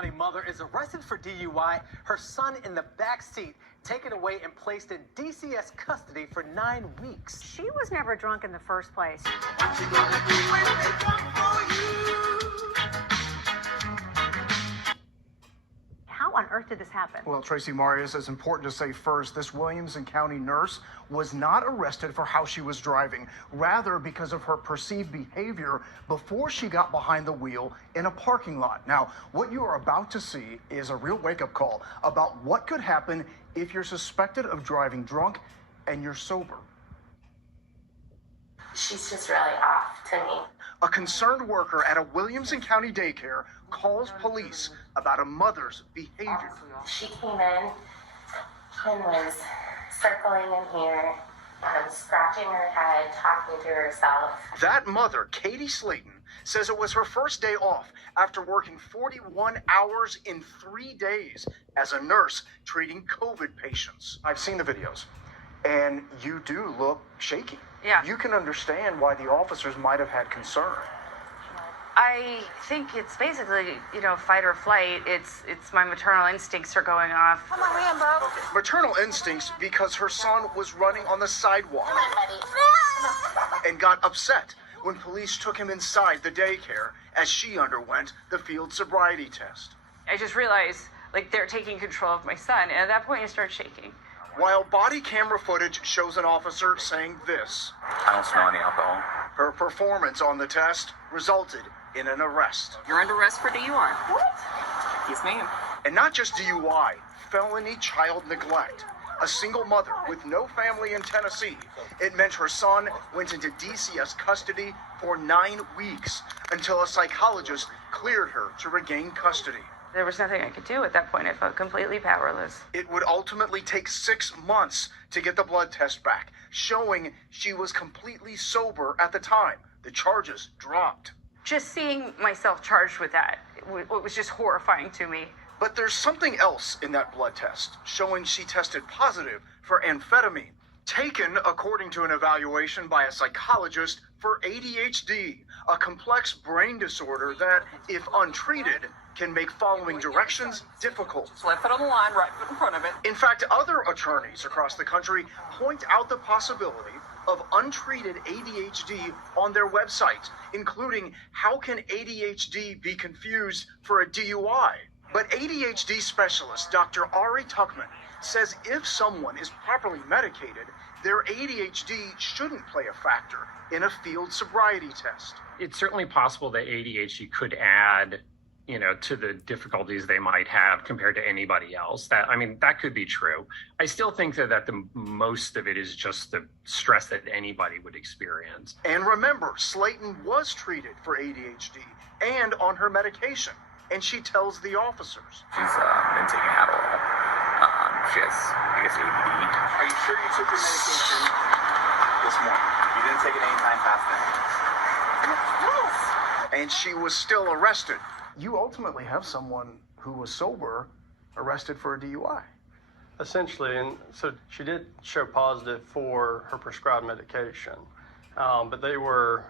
County mother is arrested for DUI. Her son in the back seat, taken away and placed in DCS custody for 9 weeks. She was never drunk in the first place. How on earth did this happen? Well, Tracy Marius, it's important to say first, this Williamson County nurse was not arrested for how she was driving, rather because of her perceived behavior before she got behind the wheel in a parking lot. Now, what you are about to see is a real wake-up call about what could happen if you're suspected of driving drunk and you're sober. She's just really off to me. A concerned worker at a Williamson County daycare calls police about a mother's behavior. She came in and was circling in here, scratching her head, talking to herself. That mother, Katie Slayton, says it was her first day off after working 41 hours in 3 days as a nurse treating COVID patients. I've seen the videos, and you do look shaky. Yeah. You can understand why the officers might have had concern. I think it's basically, fight or flight. It's my maternal instincts are going off. Come on, Rambo. Maternal instincts because her son was running on the sidewalk Come on, buddy. and got upset when police took him inside the daycare as she underwent the field sobriety test. I just realized, they're taking control of my son. And at that point, I start shaking. While body camera footage shows an officer saying this, I don't smell any alcohol. her performance on the test resulted in an arrest. You're under arrest for DUI. What? Yes, ma'am. And not just DUI, felony child neglect. A single mother with no family in Tennessee. It meant her son went into DCS custody for 9 weeks until a psychologist cleared her to regain custody. There was nothing I could do at that point. I felt completely powerless. It would ultimately take 6 months to get the blood test back, showing she was completely sober at the time. The charges dropped. Just seeing myself charged with that, it was just horrifying to me. But there's something else in that blood test, showing she tested positive for amphetamine, taken according to an evaluation by a psychologist for ADHD, a complex brain disorder that, if untreated, can make following directions difficult. Left foot on the line, right foot in front of it. In fact, other attorneys across the country point out the possibility of untreated ADHD on their websites, including how can ADHD be confused for a DUI? But ADHD specialist Dr. Ari Tuckman says if someone is properly medicated, their ADHD shouldn't play a factor in a field sobriety test. It's certainly possible that ADHD could add, to the difficulties they might have compared to anybody else. That could be true. I still think that the most of it is just the stress that anybody would experience. And remember, Slayton was treated for ADHD and on her medication. And she tells the officers, She's been taking Adderall. She has, ADD. Are you sure you took your medication this morning? You didn't take it any time past that? and she was still arrested. You ultimately have someone who was sober arrested for a DUI. Essentially, and so she did show positive for her prescribed medication, but they were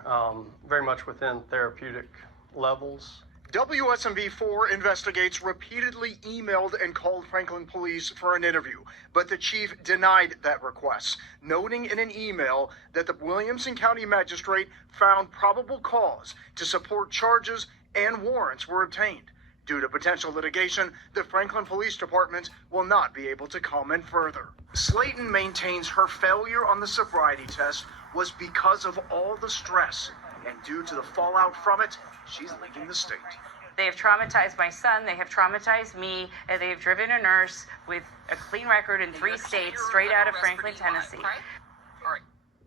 very much within therapeutic levels. WSMV4 Investigates repeatedly emailed and called Franklin police for an interview, but the chief denied that request, noting in an email that the Williamson County magistrate found probable cause to support charges and warrants were obtained. Due to potential litigation, the Franklin Police Department will not be able to comment further. Slayton maintains her failure on the sobriety test was because of all the stress, and due to the fallout from it, she's leaving the state. They have traumatized my son, they have traumatized me, and they have driven a nurse with a clean record in 3 states straight out of Franklin, Tennessee.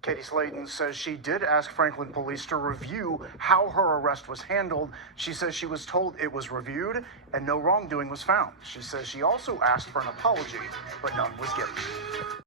Katie Slayton says she did ask Franklin police to review how her arrest was handled. She says she was told it was reviewed and no wrongdoing was found. She says she also asked for an apology, but none was given.